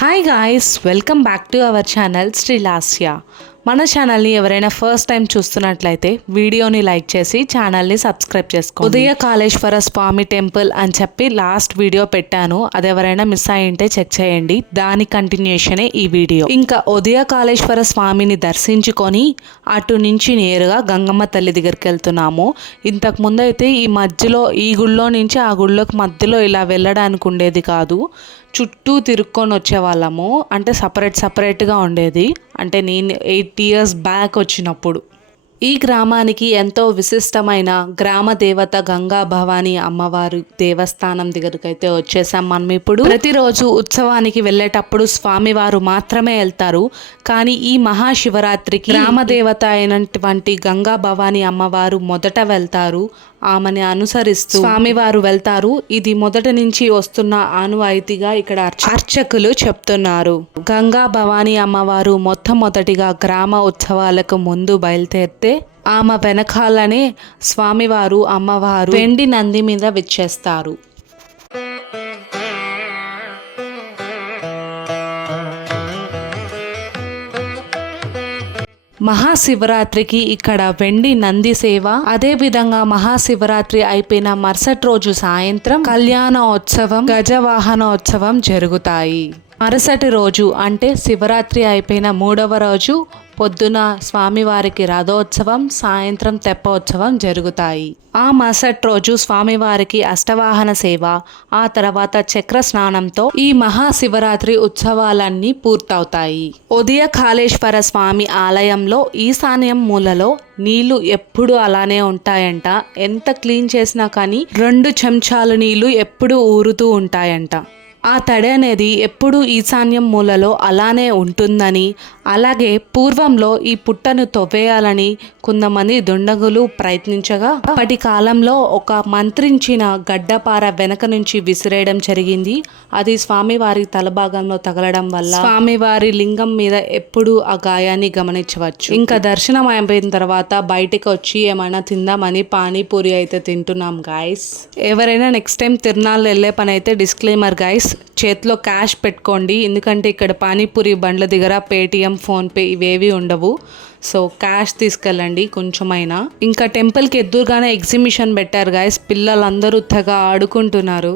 Hi guys, welcome back to our channel Srilasya. మన ఛానల్ని ఎవరైనా ఫస్ట్ టైం చూస్తున్నట్లయితే వీడియోని లైక్ చేసి ఛానల్ని సబ్స్క్రైబ్ చేసుకోండి. ఉదయ కాళేశ్వర స్వామి టెంపుల్ అని చెప్పి లాస్ట్ వీడియో పెట్టాను, అది ఎవరైనా మిస్ అయ్యింటే చెక్ చేయండి. దాని కంటిన్యూషనే ఈ వీడియో. ఇంకా ఉదయ కాళేశ్వర స్వామిని దర్శించుకొని అటు నుంచి నేరుగా గంగమ్మ తల్లి దగ్గరికి వెళ్తున్నాము. ఇంతకు ముందు అయితే ఈ మధ్యలో ఈ గుళ్ళో నుంచి ఆ గుళ్ళోకి మధ్యలో ఇలా వెళ్ళడానికి ఉండేది కాదు, చుట్టూ తిరుక్కొని వచ్చేవాళ్ళము. అంటే సపరేట్గా ఉండేది. అంటే నేను 8 years బ్యాక్ వచ్చినప్పుడు. ఈ గ్రామానికి ఎంతో విశిష్టమైన గ్రామ దేవత గంగా భవానీ అమ్మవారి దేవస్థానం దగ్గరికి అయితే వచ్చేసాం మనం ఇప్పుడు. ప్రతిరోజు ఉత్సవానికి వెళ్ళేటప్పుడు స్వామివారు మాత్రమే వెళ్తారు, కానీ ఈ మహాశివరాత్రికి గ్రామ దేవత అయినటువంటి గంగా భవానీ అమ్మవారు మొదట వెళ్తారు. ఆమెని అనుసరిస్తూ స్వామివారు వెళ్తారు. ఇది మొదట నుంచి వస్తున్న ఆనవాయితీగా ఇక్కడ అర్చకులు చెప్తున్నారు. గంగా భవానీ అమ్మవారు మొట్టమొదటిగా గ్రామ ఉత్సవాలకు ముందు బయలుదేరితే ఆమె వెనకాలనే స్వామివారు అమ్మవారు వెండి నంది మీద విచ్చేస్తారు. మహాశివరాత్రికి ఇక్కడ వెండి నంది సేవ, అదే విధంగా మహాశివరాత్రి అయిపోయిన మరుసటి రోజు సాయంత్రం కళ్యాణోత్సవం, గజవాహనోత్సవం జరుగుతాయి. మరుసటి రోజు అంటే శివరాత్రి అయిపోయిన 3వ రోజు పొద్దున స్వామివారికి రథోత్సవం, సాయంత్రం తెప్పోత్సవం జరుగుతాయి. ఆ మరుసటి రోజు స్వామివారికి అష్టవాహన సేవ, ఆ తర్వాత చక్ర స్నానంతో ఈ మహాశివరాత్రి ఉత్సవాలన్నీ పూర్తవుతాయి. ఉదయ కాళేశ్వర స్వామి ఆలయంలో ఈశాన్యం మూలలో నీళ్లు ఎప్పుడు అలానే ఉంటాయంట. ఎంత క్లీన్ చేసినా కానీ 2 చెంచాలు నీళ్లు ఎప్పుడు ఊరుతూ ఉంటాయంట. ఆ తడి అనేది ఎప్పుడు ఈశాన్యం మూలలో అలానే ఉంటుందని, అలాగే పూర్వంలో ఈ పుట్టను తవ్వేయాలని కొంతమంది దుండగులు ప్రయత్నించగా అప్పటి కాలంలో ఒక మంత్రించిన గడ్డపార వెనక నుంచి విసిరేయడం జరిగింది. అది స్వామివారి తలభాగంలో తగలడం వల్ల స్వామివారి లింగం మీద ఎప్పుడు ఆ గాయాన్ని గమనించవచ్చు. ఇంకా దర్శనం అయిపోయిన తర్వాత బయటకు వచ్చి ఏమైనా తిందామని పానీపూరి అయితే తింటున్నాం గాయస్. ఎవరైనా నెక్స్ట్ టైం తిరునాళ్ళు వెళ్ళే పని అయితే డిస్క్లైమర్ గాయస్, చేతిలో క్యాష్ పెట్టుకోండి. ఎందుకంటే ఇక్కడ పానీపూరి బండ్ల దగ్గర పేటిఎం, ఫోన్పే ఇవేవి ఉండవు. సో క్యాష్ తీసుకెళ్ళండి కొంచెమైనా. ఇంకా టెంపుల్కి ఎదురుగానే ఎగ్జిబిషన్ పెట్టారు గాయస్, పిల్లలందరూ తెగ ఆడుకుంటున్నారు.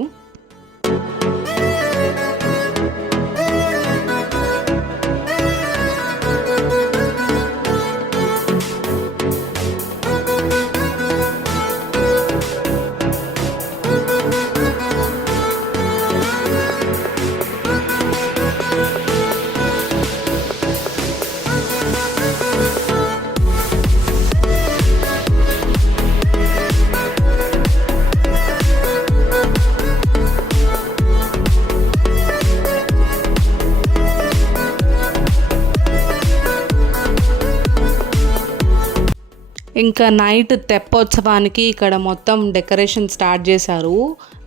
ఇంకా నైట్ తెప్పోత్సవానికి ఇక్కడ మొత్తం డెకరేషన్ స్టార్ట్ చేశారు.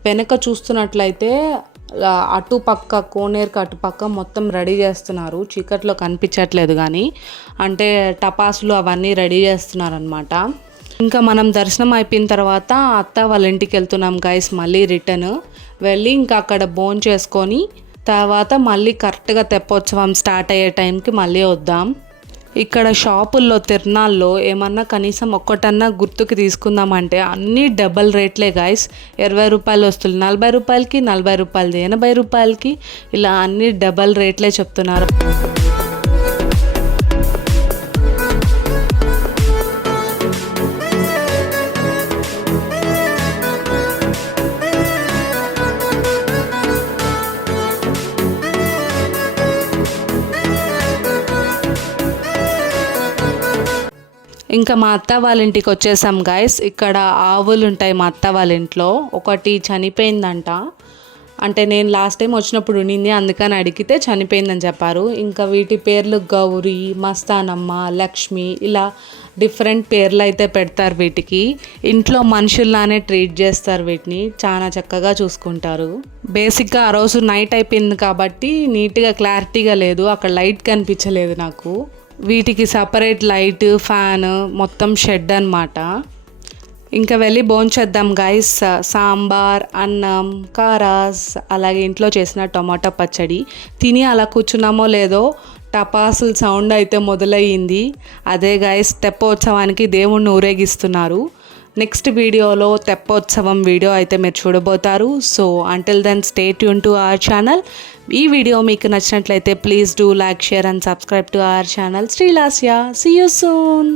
వెనక చూస్తున్నట్లయితే అటుపక్క కోనేరుకి అటుపక్క మొత్తం రెడీ చేస్తున్నారు. చీకట్లో కనిపించట్లేదు కానీ, అంటే టపాసులు అవన్నీ రెడీ చేస్తున్నారు అనమాట. ఇంకా మనం దర్శనం అయిపోయిన తర్వాత అత్త వాళ్ళ ఇంటికి వెళ్తున్నాం గైస్. మళ్ళీ రిటర్న్ వెళ్ళి ఇంకా అక్కడ భోజనం చేసుకొని తర్వాత మళ్ళీ కరెక్ట్గా తెప్పోత్సవం స్టార్ట్ అయ్యే టైంకి మళ్ళీ వద్దాం. ఇక్కడ షాపుల్లో తిరునాళ్ళలో ఏమన్నా కనీసం ఒక్కటన్నా గుర్తుకి తీసుకుందామంటే అన్నీ డబల్ రేట్లే గాయస్. 20 రూపాయలు వస్తుంది 40 రూపాయలకి, 40 రూపాయలది 80 రూపాయలకి, ఇలా అన్నీ డబల్ రేట్లే చెప్తున్నారు. ఇంకా మా అత్త వాళ్ళ ఇంటికి వచ్చేసాం గాయస్. ఇక్కడ ఆవులు ఉంటాయి మా అత్త వాళ్ళ ఇంట్లో. ఒకటి చనిపోయిందంట. అంటే నేను లాస్ట్ టైం వచ్చినప్పుడు ఉండింది, అందుకని అడిగితే చనిపోయిందని చెప్పారు. ఇంకా వీటి పేర్లు గౌరీ, మస్తానమ్మ, లక్ష్మి, ఇలా డిఫరెంట్ పేర్లు అయితే పెడతారు వీటికి. ఇంట్లో మనుషుల్లానే ట్రీట్ చేస్తారు వీటిని, చాలా చక్కగా చూసుకుంటారు. బేసిక్గా ఆ రోజు నైట్ అయిపోయింది కాబట్టి నీట్గా క్లారిటీగా లేదు, అక్కడ లైట్ కనిపించలేదు నాకు. వీటికి సపరేట్ లైట్, ఫ్యాన్, మొత్తం షెడ్ అన్నమాట. ఇంకా వెళ్ళి భోంచేద్దాం గైస్. సాంబార్, అన్నం, కారాస్, అలాగే ఇంట్లో చేసిన టొమాటో పచ్చడి తిని అలా కూర్చున్నామో లేదో టపాసుల సౌండ్ అయితే మొదలయ్యింది. అదే గైస్ తెప్పోత్సవానికి దేవుణ్ణి ఊరేగిస్తున్నారు. నెక్స్ట్ వీడియోలో తెప్పోత్సవం వీడియో అయితే మీరు చూడబోతారు. So until then stay tuned to our channel. ఈ వీడియో మీకు నచ్చినట్లయితే please do like, share and subscribe to our channel Srilasya. See you soon.